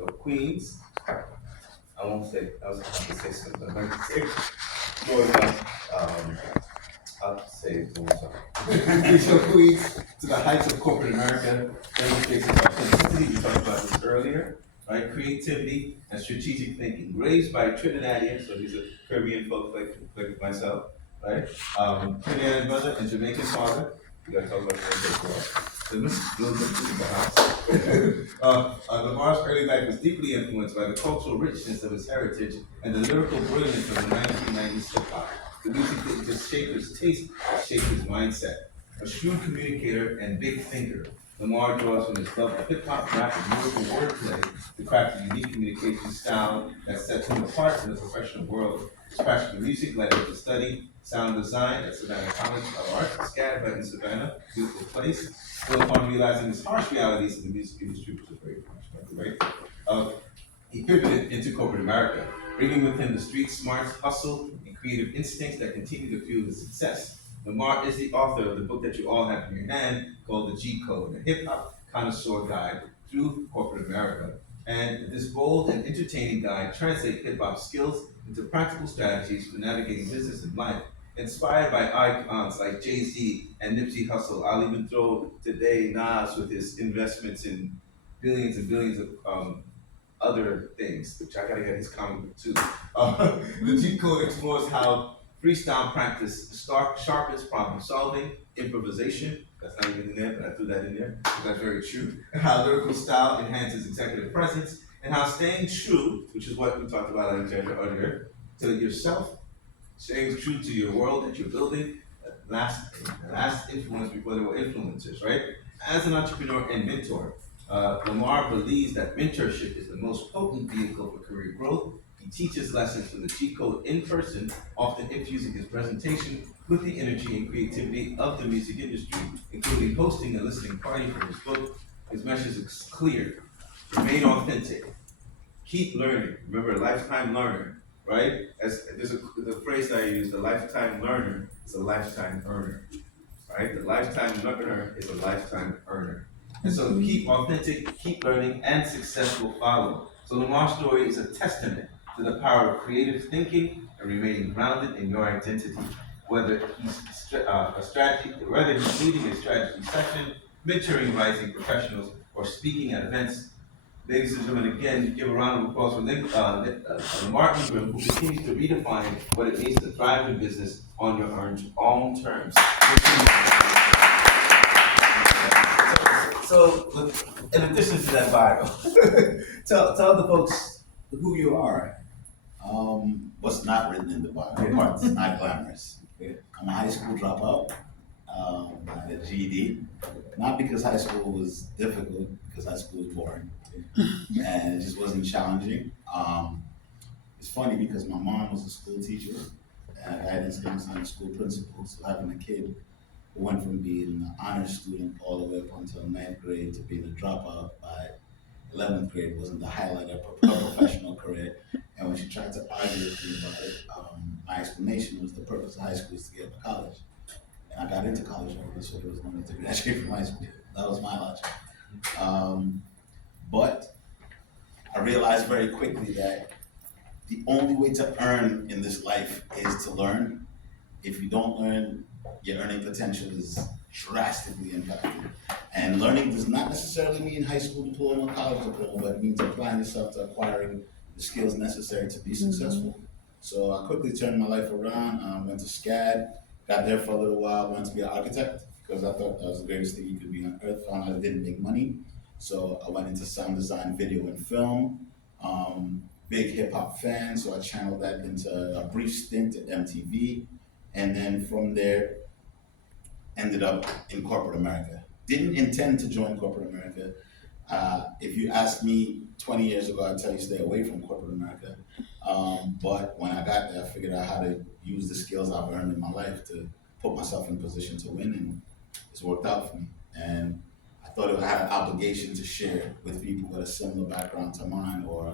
of Queens. I won't say, I was about to say something, I'm going to say more about, I'll say it one time. Reach of Queens to the heights of corporate America, demonstrates its authenticity, we talked about this earlier, right? Creativity and strategic thinking, raised by Trinidadians, so these are Caribbean folks like myself, right? Trinidadian mother and Jamaican father, we gotta talk about Jamaica as well. The little bit in the house. Lamar's early life was deeply influenced by the cultural richness of his heritage and the lyrical brilliance of the 1990s hip hop. The music didn't just shape his taste, it shaped his mindset. A shrewd communicator and big thinker, Lamar draws from his love of hip hop, rap, and lyrical wordplay to craft a unique communication style that sets him apart in the professional world. His passion for music led him to study sound design at Savannah College of Art, scattered in Savannah, beautiful place. Still upon realizing his harsh realities in the music industry, which is very harsh, right? He pivoted into corporate America, bringing with him the street smarts, hustle, and creative instincts that continue to fuel his success. Lamar is the author of the book that you all have in your hand called The G Code, a hip hop connoisseur guide through corporate America. And this bold and entertaining guide translates hip hop skills into practical strategies for navigating business and life. Inspired by icons like Jay Z and Nipsey Hussle, I'll even throw today Nas with his investments in billions and billions of other things, which I gotta get his comic book too. The cheat code explores how freestyle practice sharpens problem solving, improvisation. That's not even in there, but I threw that in there because that's very true. And how lyrical style enhances executive presence, and how staying true, which is what we talked about Alexandra earlier, to yourself, staying true to your world that you're building, last influence before there were influencers, right? As an entrepreneur and mentor, Lamar believes that mentorship is the most potent vehicle for career growth. He teaches lessons from the G Code in person, often infusing his presentation with the energy and creativity of the music industry, including hosting a listening party for his book. His message is clear: remain authentic, keep learning. Remember, a lifetime learner, right? As there's the phrase that I use: the lifetime learner is a lifetime earner, right? The lifetime learner is a lifetime earner. And so keep authentic, keep learning, and success will follow. So Lamar's story is a testament to the power of creative thinking and remaining grounded in your identity. Whether he's leading a strategy session, mentoring rising professionals, or speaking at events. Ladies and gentlemen, again, give a round of applause for Lamar Ingram, who continues to redefine what it means to thrive in business on your own terms. So, in addition to that bio, tell the folks who you are. What's not written in the bio? It's not glamorous. Yeah. I'm a high school dropout. I had a GED. Not because high school was difficult, because high school was boring, and it just wasn't challenging. It's funny because my mom was a school teacher and a guidance counselor and a school principal. So having a kid who went from being an honors student all the way up until ninth grade to being a dropout by 11th grade wasn't the highlight of her professional career. And when she tried to argue with me about it, my explanation was the purpose of high school is to get to college. And I got into college early, so there was no need to graduate from high school. That was my logic. But I realized very quickly that the only way to earn in this life is to learn. If you don't learn, your earning potential is drastically impacted. And learning does not necessarily mean high school diploma, college diploma, but it means applying yourself to acquiring the skills necessary to be successful. So I quickly turned my life around, went to SCAD, got there for a little while, wanted to be an architect because I thought that was the greatest thing you could be on earth, found out it didn't make money. So I went into sound design, video and film. Big hip hop fan, so I channeled that into a brief stint at MTV. And then from there, ended up in corporate America. Didn't intend to join corporate America. If you asked me 20 years ago, I'd tell you stay away from corporate America. But when I got there, I figured out how to use the skills I've earned in my life to put myself in a position to win, and it's worked out for me. And I thought I had an obligation to share with people with a similar background to mine, or